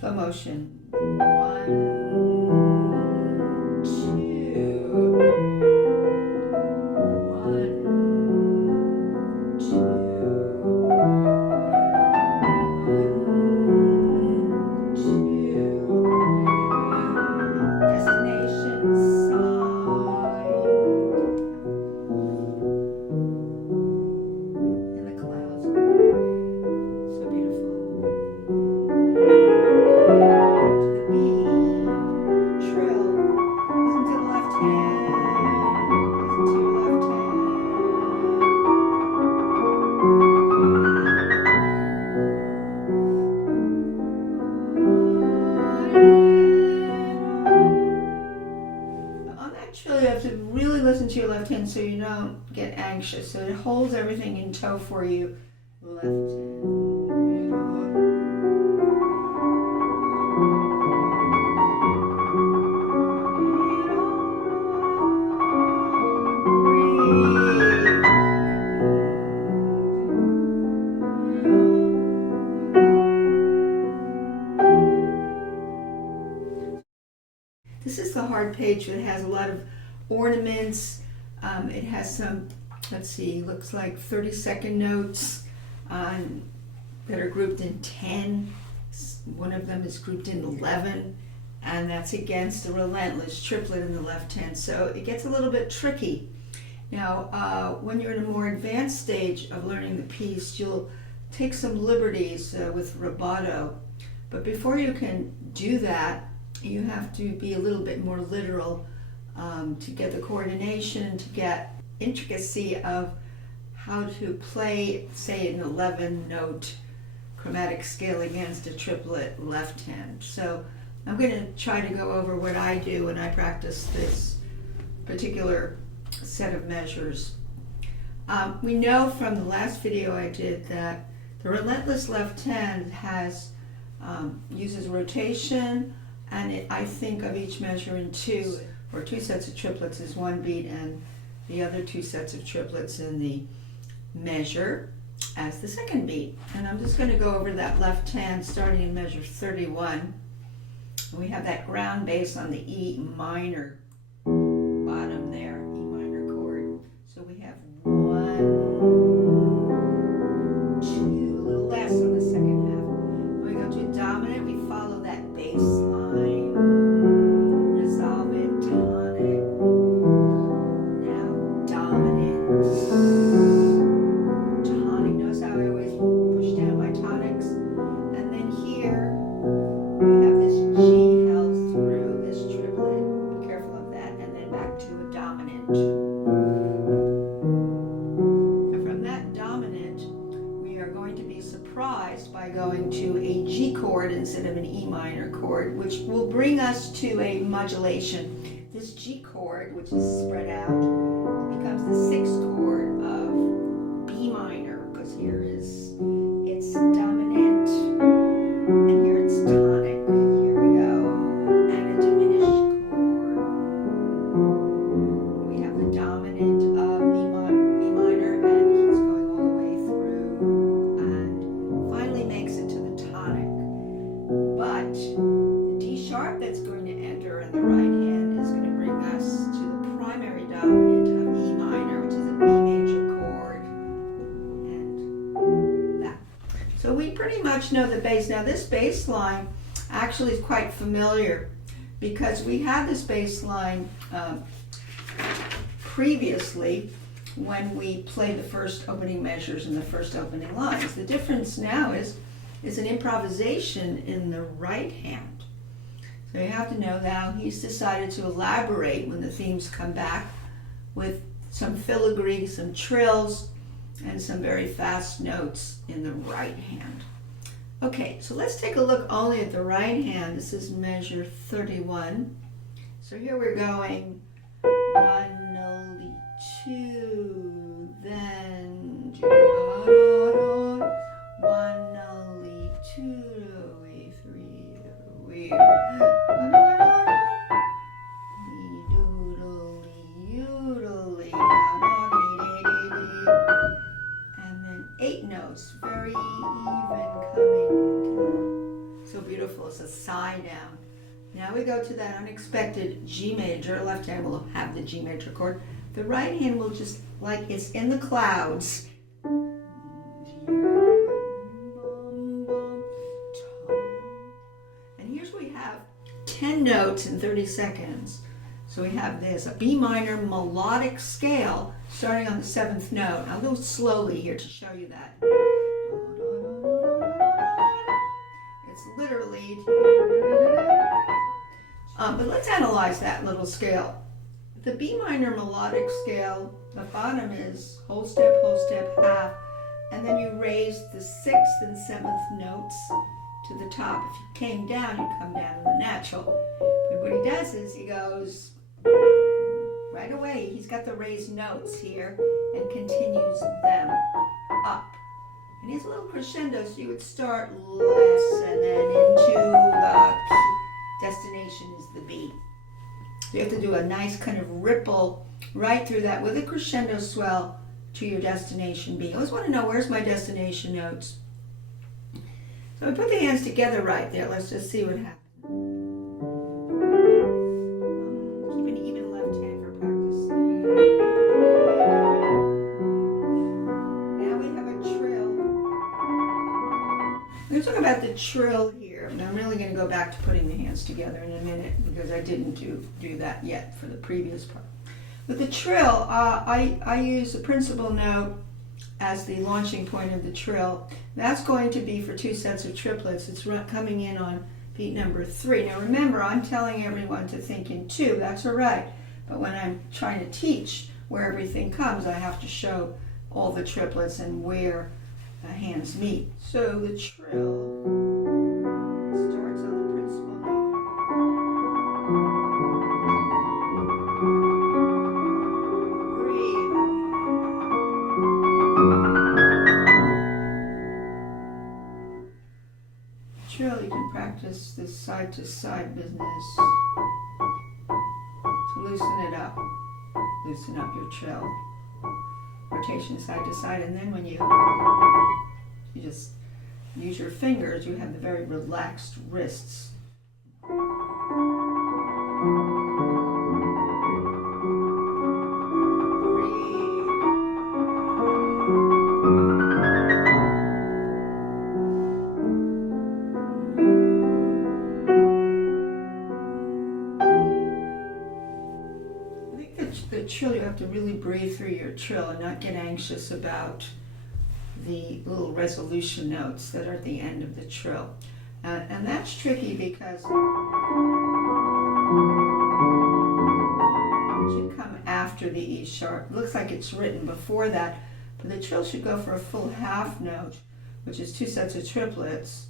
Slow motion. 1, 2. 1, 2. 1, 2. Destination side. In the clouds. So beautiful. To the B. Trill. Listen to the left hand. Listen to your left hand. On that trill, you have to really listen to your left hand so you don't get anxious. So it holds everything in tow for you. Left hand. This is the hard page that has a lot of ornaments. It has some, let's see, looks like 30-second notes that are grouped in 10. One of them is grouped in 11, and that's against the relentless triplet in the left hand. So it gets a little bit tricky. Now, when you're in a more advanced stage of learning the piece, you'll take some liberties with rubato. But before you can do that, you have to be a little bit more literal to get the coordination, to get intricacy of how to play, say, an 11-note chromatic scale against a triplet left hand. So I'm going to try to go over what I do when I practice this particular set of measures. We know from the last video I did that the relentless left hand uses rotation, and I think of each measure in two sets of triplets as one beat, and the other two sets of triplets in the measure as the second beat. And I'm just going to go over that left hand starting in measure 31. And we have that ground bass on the E minor bottom there, E minor chord. So we have 1, 2, a little less on the second half. When we go to a dominant, we follow that bass line, resolve it, tonic, now dominant, tonic. Notice how I always push down my tonics. And then here we have this G held through this triplet. Be careful of that. And then back to a dominant. And from that dominant, we are going to be surprised by going to a G chord instead of an E minor chord, which will bring us to a modulation. This G chord, which is spread out, becomes the sixth chord of B minor, because here it's dominant, and here it's tonic. Here we go, and a diminished chord. We have the dominant of B minor, and he's going all the way through, and finally makes it to the tonic. But the D sharp that's going to enter in the right hand is going to bring us to the primary dominant of E minor, which is a B major chord, and that. So we pretty much know the bass. Now this bass line actually is quite familiar because we had this bass line previously when we played the first opening measures and the first opening lines. The difference now is an improvisation in the right hand. So you have to know now he's decided to elaborate when the themes come back with some filigree, some trills, and some very fast notes in the right hand. Okay, so let's take a look only at the right hand. This is measure 31. So here we're going 1, only 2, then 2, 1, only 2, 3, we and then 8 notes, very even coming down. So beautiful. It's a sigh down. Now we go to that unexpected G major. Left hand will have the G major chord. The right hand will just, like it's in the clouds. And here's we have 10 notes in 30 seconds. So we have this, a B minor melodic scale starting on the 7th note. I'll go slowly here to show you that. It's literally, but let's analyze that little scale. The B minor melodic scale, the bottom is whole step, half, and then you raise the 6th and 7th notes to the top. If you came down, you come down in the natural. But what he does is he goes right away. He's got the raised notes here and continues them up. And he's a little crescendo, so you would start less and then into the key. Destination is the B. So you have to do a nice kind of ripple right through that with a crescendo swell to your destination B. I always want to know, where's my destination notes? So we put the hands together right there. Let's just see what happens. Keep an even left hand for practice. Now we have a trill. We're going to talk about the trill here. And I'm really going to go back to putting the hands together in a minute because I didn't do that yet for the previous part. With the trill, I use the principal note as the launching point of the trill. That's going to be for 2 sets of triplets. It's coming in on beat number 3. Now remember, I'm telling everyone to think in 2. That's all right. But when I'm trying to teach where everything comes, I have to show all the triplets and where the hands meet. So the trill starts on the principal note. Breathe. Trill, you can practice this side to side business. So loosen it up. Loosen up your trill. Rotation side to side, and then when you just use your fingers, you have the very relaxed wrists. The trill, you have to really breathe through your trill and not get anxious about the little resolution notes that are at the end of the trill. And that's tricky because it should come after the E sharp. It looks like it's written before that, but the trill should go for a full half note, which is 2 sets of triplets.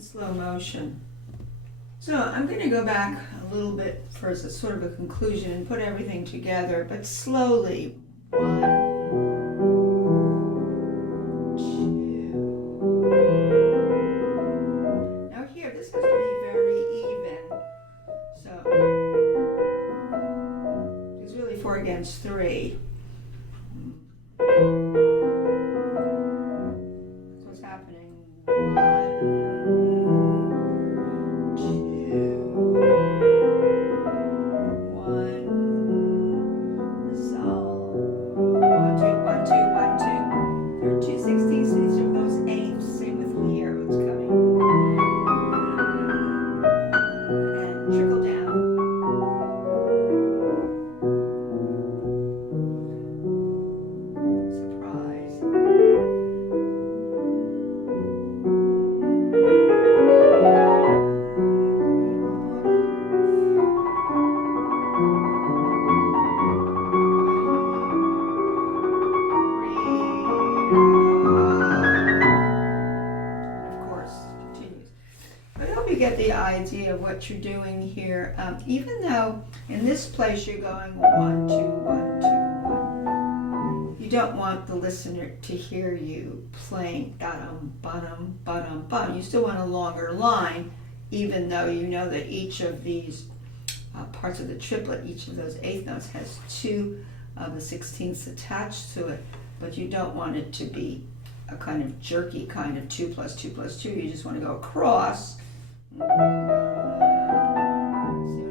Slow motion. So I'm going to go back a little bit for as a sort of a conclusion and put everything together, but slowly. 1, 2. Now here, this has to be very even. So it's really 4 against 3. That's what's happening. 1. Get the idea of what you're doing here. Even though in this place you're going 1, 2, 1, 2, 1, you don't want the listener to hear you playing da-dum, ba-dum, ba-dum, bum. You still want a longer line even though you know that each of these parts of the triplet, each of those eighth notes has 2 of the 16ths attached to it, but you don't want it to be a kind of jerky kind of 2 plus 2 plus 2. You just want to go across. See what I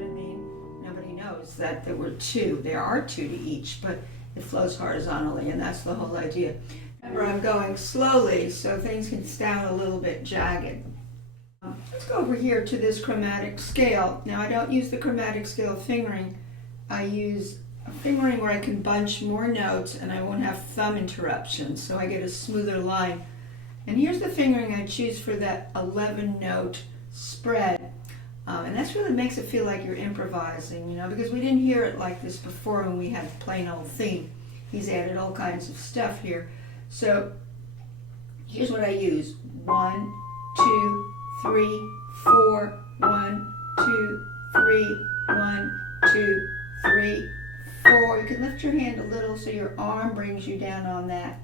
mean? Nobody knows that there were 2. There are 2 to each, but it flows horizontally, and that's the whole idea. Remember, I'm going slowly, so things can sound a little bit jagged. Let's go over here to this chromatic scale. Now, I don't use the chromatic scale fingering. I use a fingering where I can bunch more notes and I won't have thumb interruptions, so I get a smoother line. And here's the fingering I choose for that 11-note spread. And that's really makes it feel like you're improvising, you know, because we didn't hear it like this before when we had the plain old theme. He's added all kinds of stuff here. So here's what I use. 1, 2, 3, 4, 1, 2, 3, 1, 2, 3, 4. You can lift your hand a little so your arm brings you down on that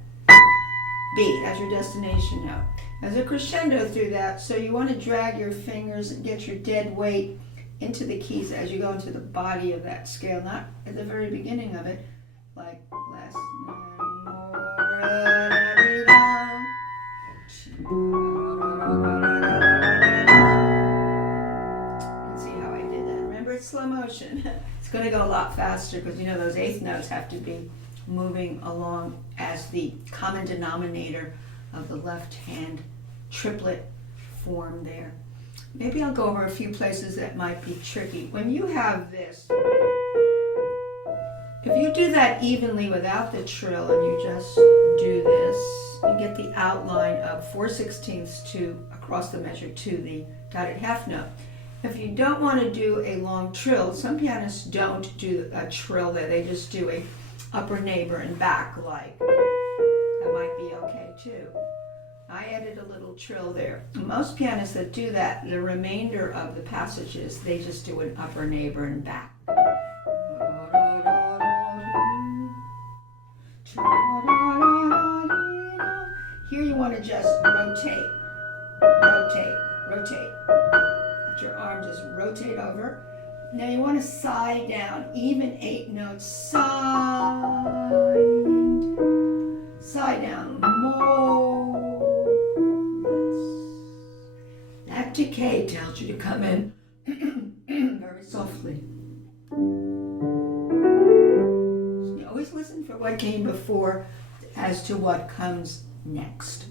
B. That's your destination note. There's a crescendo through that, so you want to drag your fingers and get your dead weight into the keys as you go into the body of that scale, not at the very beginning of it, like less and more. And see how I did that. Remember, it's slow motion. It's going to go a lot faster because you know those eighth notes have to be moving along as the common denominator of the left hand triplet form there. Maybe I'll go over a few places that might be tricky. When you have this, if you do that evenly without the trill and you just do this, you get the outline of 4/16 to across the measure to the dotted half note. If you don't want to do a long trill, some pianists don't do a trill there, they just do a upper neighbor and back like. That might be okay too. I added a little trill there. Most pianists that do that, the remainder of the passages, they just do an upper neighbor and back. Here you want to just rotate, rotate, rotate. Let your arm just rotate over. Now you want to side down, even 8 notes, side down, more. That decay tells you to come in very softly. So you always listen for what came before as to what comes next.